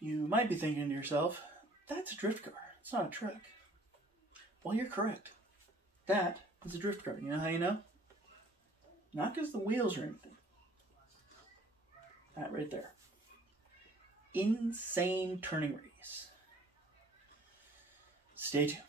You might be thinking to yourself, that's a drift car. It's not a truck. Well, you're correct. That is a drift car. You know how you know? Not because the wheels or anything. That right there. Insane turning radius. Stay tuned.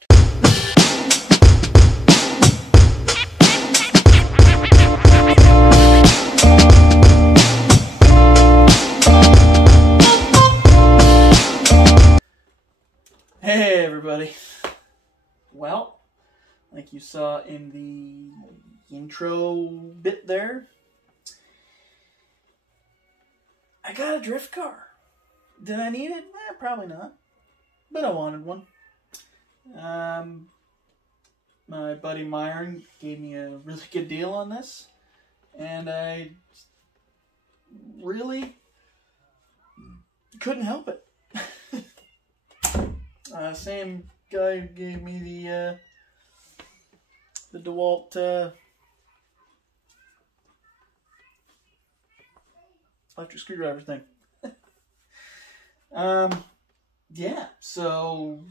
Hey everybody. Well, like you saw in the intro bit there, I got a drift car. Did I need it? Probably not. But I wanted one. My buddy Myron gave me a really good deal on this. And I really couldn't help it. Same guy who gave me the DeWalt electric screwdriver thing. Yeah, so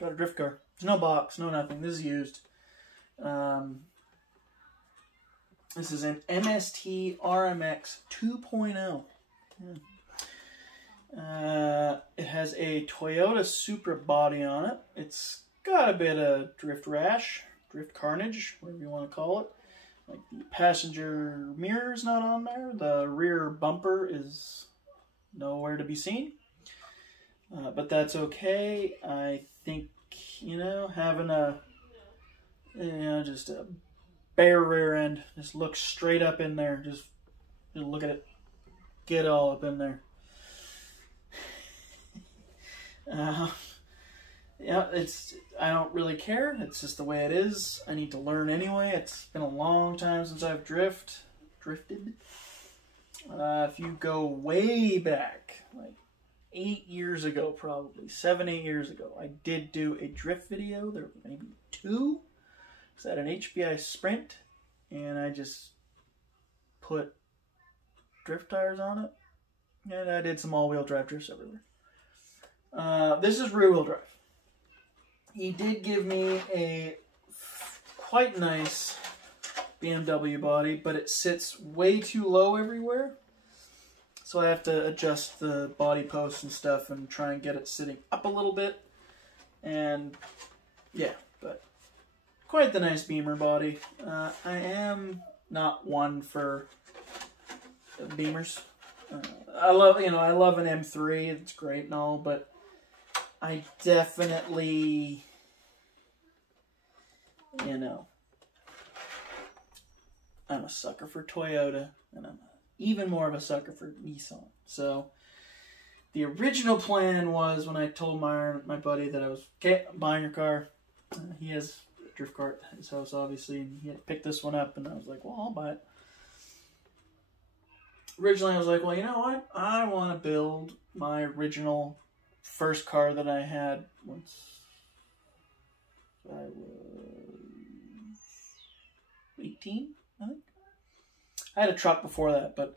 got a drift car. There's no box, no nothing. This is used. This is an MST RMX 2.0. Yeah. It has a Toyota Supra body on it. It's got a bit of drift rash, drift carnage, whatever you want to call it. Like the passenger mirror's not on there. The rear bumper is nowhere to be seen. But that's okay. I think, having just a bare rear end, just look straight up in there. Just look at it. Get all up in there. Yeah, I don't really care. It's just the way it is. I need to learn anyway. It's been a long time since I've drifted. If you go way back, like 8 years ago, probably 7-8 years ago, I did do a drift video. There were maybe 2. It's at an HBI Sprint, and I just put drift tires on it, and I did some all-wheel drive drifts everywhere. This is rear-wheel drive. He did give me a quite nice BMW body, but it sits way too low everywhere. So I have to adjust the body posts and stuff and try and get it sitting up a little bit. And yeah, but quite the nice Beamer body. I am not one for Beamers. I love an M3. It's great and all, but I definitely, I'm a sucker for Toyota, and I'm even more of a sucker for Nissan. So the original plan was, when I told my buddy that I was buying a car, he has a drift car at his house, obviously, and he had picked this one up, and I was like, well, I'll buy it. Originally, I was like, well, you know what? I want to build my original first car that I had once I was 18, I think. I had a truck before that, but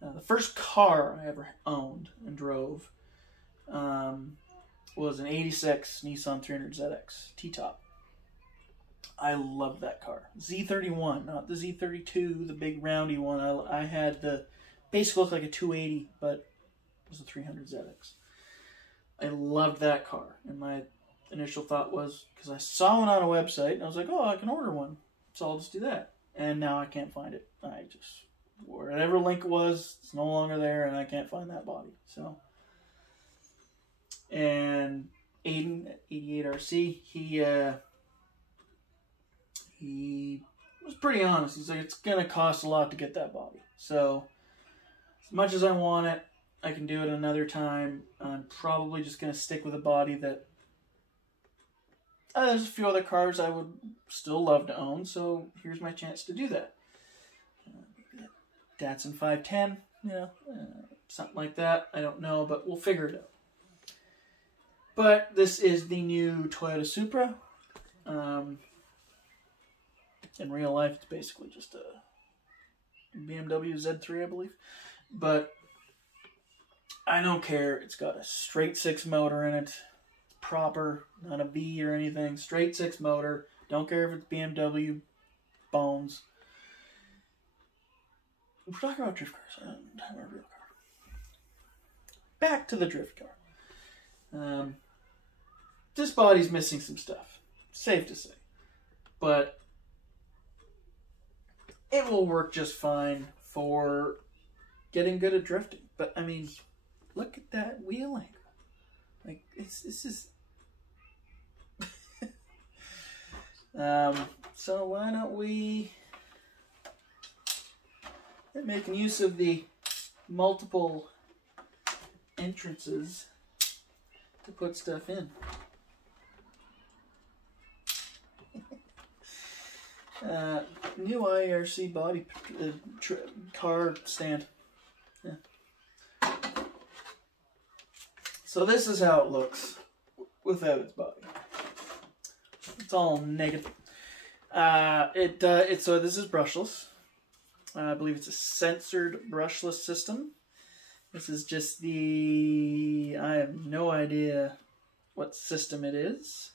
the first car I ever owned and drove was an 86 Nissan 300ZX T-Top. I loved that car. Z31, not the Z32, the big roundy one. I had the, basically looked like a 280, but it was a 300ZX. I loved that car, and my initial thought was, because I saw one on a website, and I was like, oh, I can order one, so I'll just do that. And now I can't find it. Whatever link it was, it's no longer there, and I can't find that body. So, and Aiden at Eighty8 RC, he was pretty honest. He's like, it's gonna cost a lot to get that body. So, as much as I want it, I can do it another time. I'm probably just going to stick with a body that... there's a few other cars I would still love to own, so here's my chance to do that. Datsun 510, something like that. I don't know, but we'll figure it out. But this is the new Toyota Supra. In real life, it's basically just a BMW Z3, I believe. But I don't care. It's got a straight 6 motor in it. Proper, not a V or anything. Straight 6 motor. Don't care if it's BMW bones. We're talking about drift cars. I don't have a real car. Back to the drift car. This body's missing some stuff. Safe to say. But it will work just fine for getting good at drifting. But, I mean, look at that wheel angle. Like, this is... so why don't we... making use of the multiple entrances to put stuff in. New IRC body car stand. Yeah. So this is how it looks without its body. It's all negative. So this is brushless. I believe it's a censored brushless system. This is just the... I have no idea what system it is.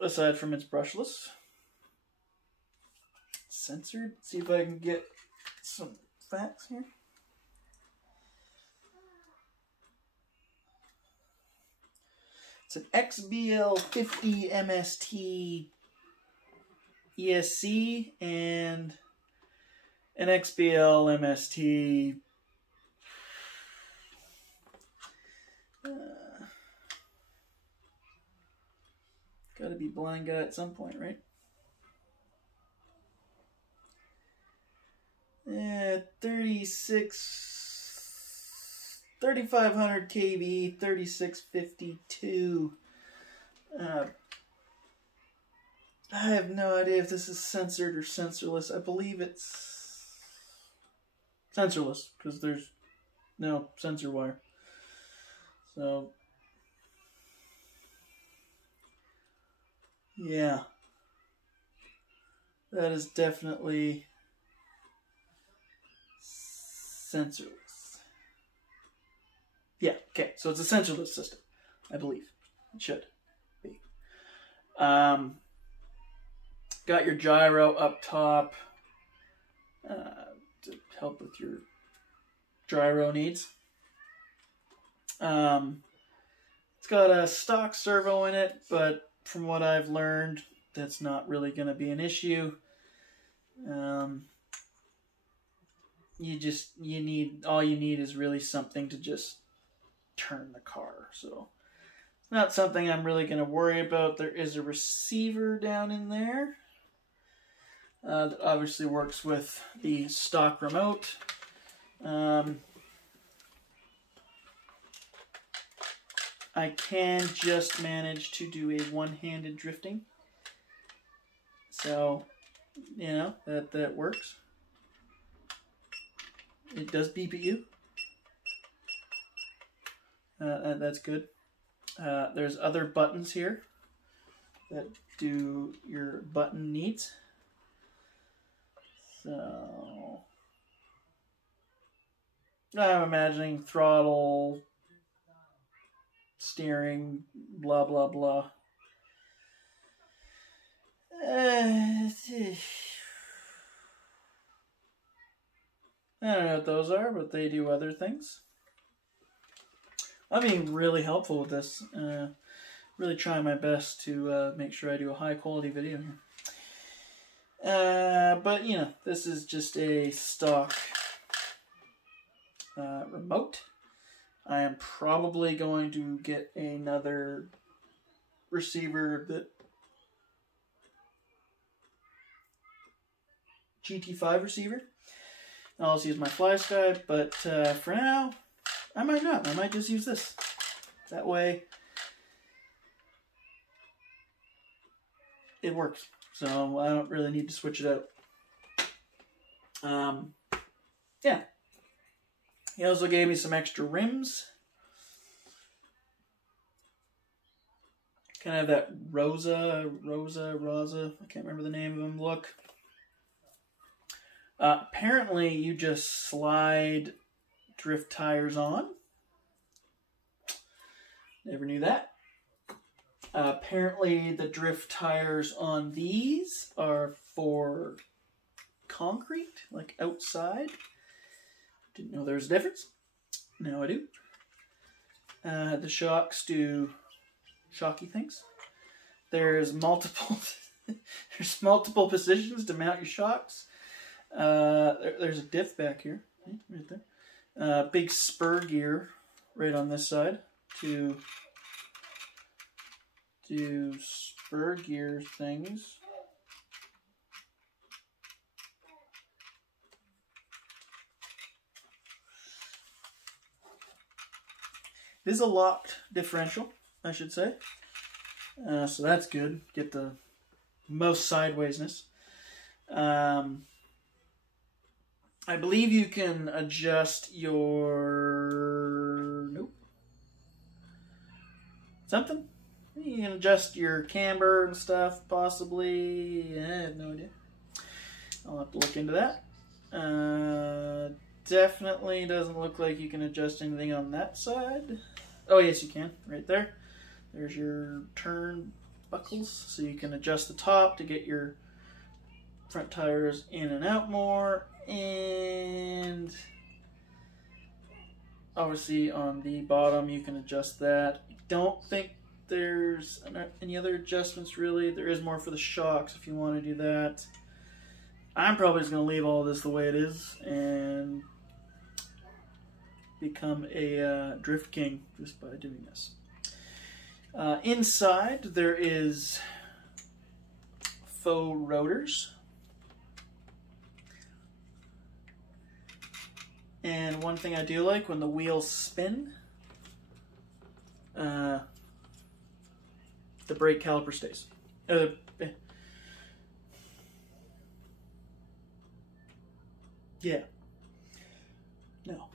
Aside from it's brushless. Censored. See if I can get some facts here. It's an XBL50 MST ESC and an XBL MST gotta be blind guy at some point, right? Yeah, 3500 kV, 3652. I have no idea if this is censored or sensorless. I believe it's sensorless because there's no sensor wire. So, yeah, that is definitely sensorless. Yeah, okay, so it's a sensorless system, I believe. It should be. Got your gyro up top to help with your gyro needs. It's got a stock servo in it, but from what I've learned, that's not really going to be an issue. All you need is really something to just turn the car. So it's not something I'm really going to worry about. There is a receiver down in there. That obviously works with the stock remote. I can just manage to do a one-handed drifting. So, you know, that works. It does beep at you. That's good. There's other buttons here that do your button needs. So, I'm imagining throttle, steering, blah, blah, blah. I don't know what those are, but they do other things. I'm being really helpful with this. Really trying my best to make sure I do a high quality video here. But, you know, this is just a stock remote. I am probably going to get another receiver that GT5 receiver. I'll also use my flysky, but for now, I might not. I might just use this. That way, it works. So I don't really need to switch it out. Yeah. He also gave me some extra rims. Kind of that Rosa, I can't remember the name of them, look. Apparently, you just slide drift tires on. Never knew that. Apparently, the drift tires on these are for concrete, like outside. Didn't know there was a difference. Now I do. The shocks do shocky things. There's multiple positions to mount your shocks. There's a diff back here, right there. Big spur gear right on this side to do spur gear things. It is a locked differential, I should say. So that's good. Get the most sidewaysness. I believe you can adjust your... Nope. Something? You can adjust your camber and stuff, possibly. I have no idea. I'll have to look into that. Definitely doesn't look like you can adjust anything on that side. Oh, yes, you can. Right there. There's your turn buckles. So you can adjust the top to get your front tires in and out more. And obviously on the bottom you can adjust that. I don't think there's any other adjustments really. There is more for the shocks if you want to do that. I'm probably just going to leave all this the way it is and become a drift king just by doing this. Inside there is faux rotors. And one thing I do like, when the wheels spin, the brake caliper stays. Yeah. No.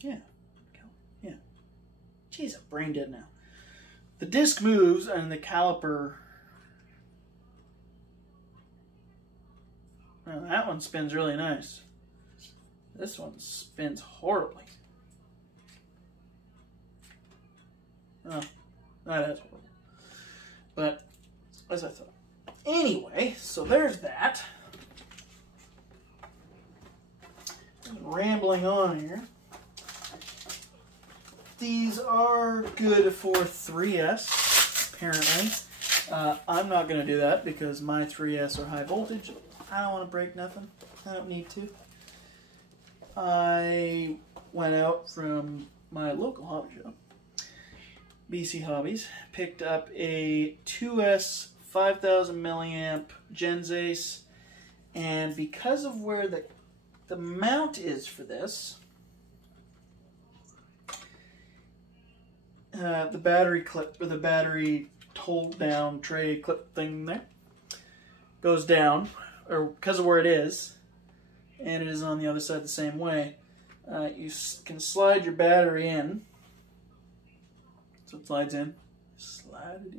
Yeah. Yeah. Jeez, I'm brain dead now. The disc moves and the caliper... Well, that one spins really nice. This one spins horribly. Oh, that is horrible. But, as I thought. Anyway, so there's that. Rambling on here. These are good for 3S, apparently. I'm not going to do that because my 3S are high voltage. I don't want to break nothing. I don't need to. I went out from my local hobby shop, BC Hobbies, picked up a 2S 5000 milliamp Genzace, and because of where the mount is for this, the battery clip, or the battery hold down tray clip thing there, goes down, or because of where it is, and it is on the other side the same way. You can slide your battery in. So it slides in. Slide it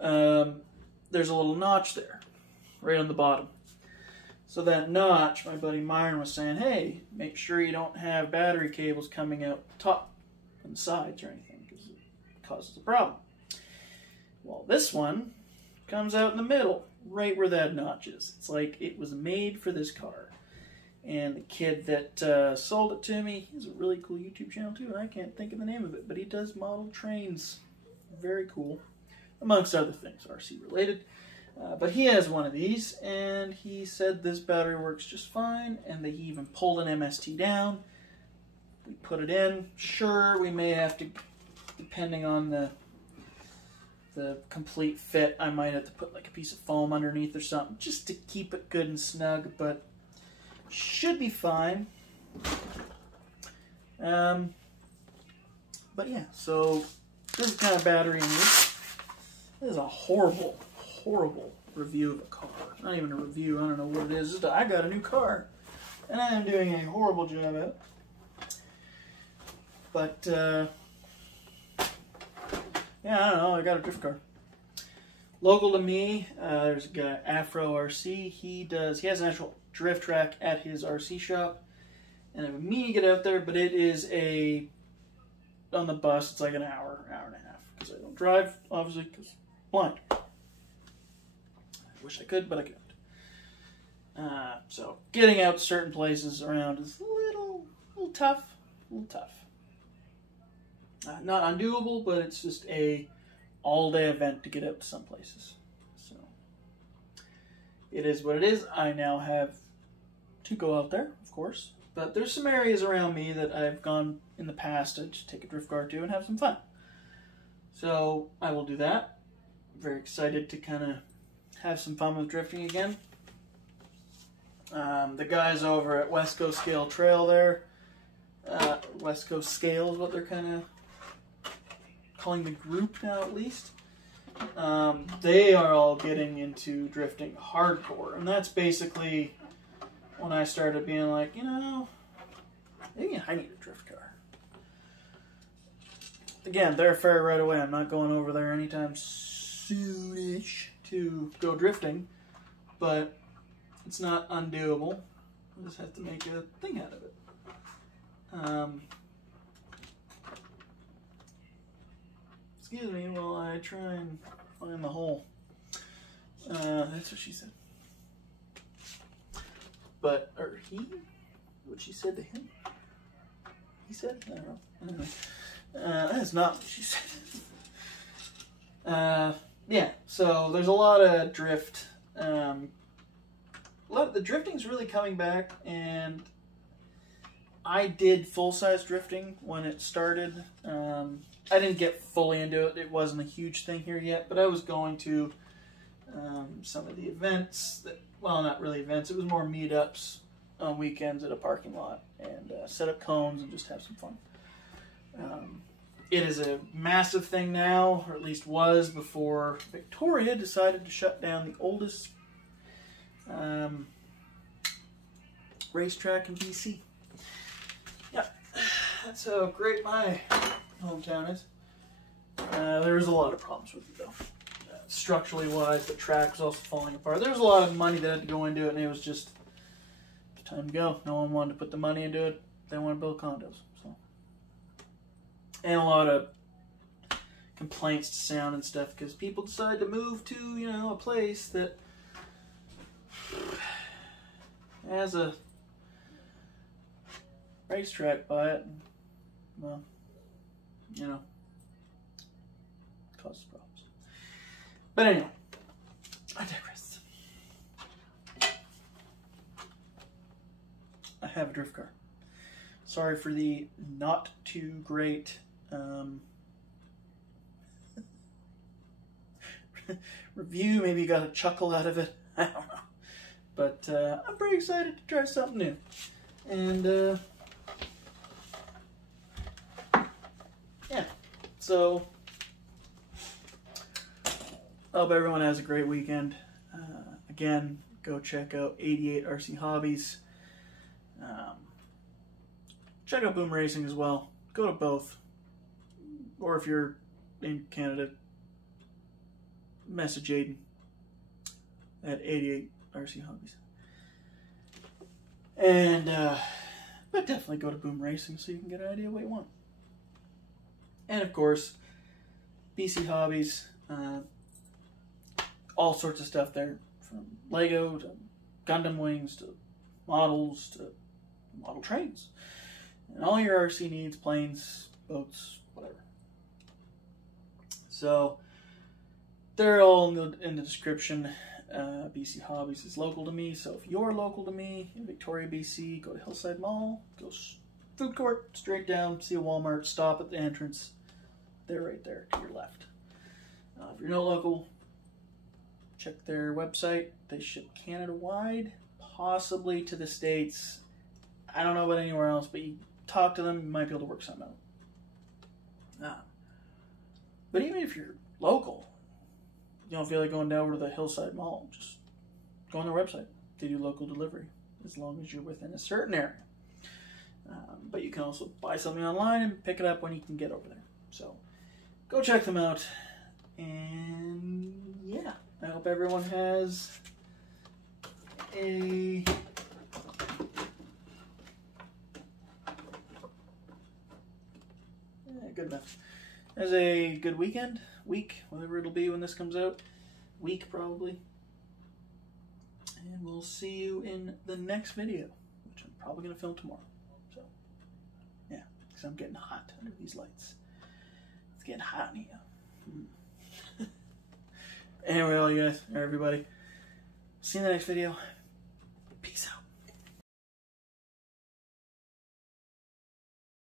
in. There's a little notch there, right on the bottom. So that notch, my buddy Myron was saying, hey, make sure you don't have battery cables coming out the top and the sides or anything, because it causes a problem. Well, this one comes out in the middle, right where that notch is. It's like it was made for this car. And the kid that sold it to me, he has a really cool YouTube channel too, and I can't think of the name of it, but he does model trains. Very cool. Amongst other things, RC related. But he has one of these, and he said this battery works just fine, and that he even pulled an MST down. We put it in. Sure, we may have to, depending on the complete fit, I might have to put like a piece of foam underneath or something, just to keep it good and snug, but should be fine. But yeah, so this is the kind of battery in this. This is a horrible, horrible review of a car. Not even a review, I don't know what it is. Just I got a new car, and I am doing a horrible job at it. But, yeah, I don't know, I got a drift car. Local to me, there's a guy, Afro RC. He has an actual drift track at his RC shop, and I've been meaning to get out there, but it is on the bus, it's like an hour and a half, because I don't drive, obviously, because I'm blind. I wish I could, but I can't. So getting out to certain places around is a little tough, not undoable, but it's just a all-day event to get out to some places. So it is what it is. I now have to go out there, of course, but there's some areas around me that I've gone in the past to just take a drift car to and have some fun. So I will do that. I'm very excited to kind of have some fun with drifting again. The guys over at West Coast Scale Trail there, West Coast Scale is what they're kind of calling the group now, at least. They are all getting into drifting hardcore, and that's basically when I started being like, you know, maybe I need a drift car. Again, they're fair right away. I'm not going over there anytime soonish to go drifting, but it's not undoable. I just have to make a thing out of it. Excuse me while I try and find the hole. That's what she said. But, or he? What she said to him? He said? I don't know. Anyway. That's not what she said. Yeah, so there's a lot of drift. The drifting's really coming back, and I did full-size drifting when it started. I didn't get fully into it. It wasn't a huge thing here yet, but I was going to some of the events that, well, not really events, it was more meetups on weekends at a parking lot, and set up cones and just have some fun. It is a massive thing now, or at least was before Victoria decided to shut down the oldest racetrack in BC. Yeah, that's how great my hometown is. There was a lot of problems with it though. Structurally wise, the track was also falling apart. There was a lot of money that had to go into it, and it was just time to go. No one wanted to put the money into it. They want to build condos. So, and a lot of complaints to sound and stuff because people decide to move to, you know, a place that has a racetrack by it. And, well, you know, causes problems. But anyway, I digress. I have a drift car. Sorry for the not too great review. Maybe you got a chuckle out of it. I don't know. But I'm pretty excited to try something new. And yeah, so I hope everyone has a great weekend. Again, go check out 88 RC Hobbies. Check out BoomRacing as well. Go to both. Or if you're in Canada, message Aiden at 88 RC Hobbies. And, but definitely go to BoomRacing so you can get an idea of what you want. And of course, BC Hobbies, all sorts of stuff there, from Lego to Gundam wings to models to model trains. And all your RC needs, planes, boats, whatever. So, they're all in the description. BC Hobbies is local to me, so if you're local to me in Victoria, BC, go to Hillside Mall, go food court, straight down, see a Walmart, stop at the entrance. They're right there to your left. If you're not local, check their website. They ship Canada-wide, possibly to the States. I don't know about anywhere else, but you talk to them, you might be able to work something out. But even if you're local, you don't feel like going down to the Hillside Mall, just go on their website. They do local delivery, as long as you're within a certain area. But you can also buy something online and pick it up when you can get over there. So go check them out. And yeah, I hope everyone has a good enough. Has a good weekend, week, whatever it'll be when this comes out. Week probably. And we'll see you in the next video, which I'm probably going to film tomorrow. So, yeah, because I'm getting hot under these lights. It's getting hot in here. Anyway, all you guys, everybody, see you in the next video. Peace out.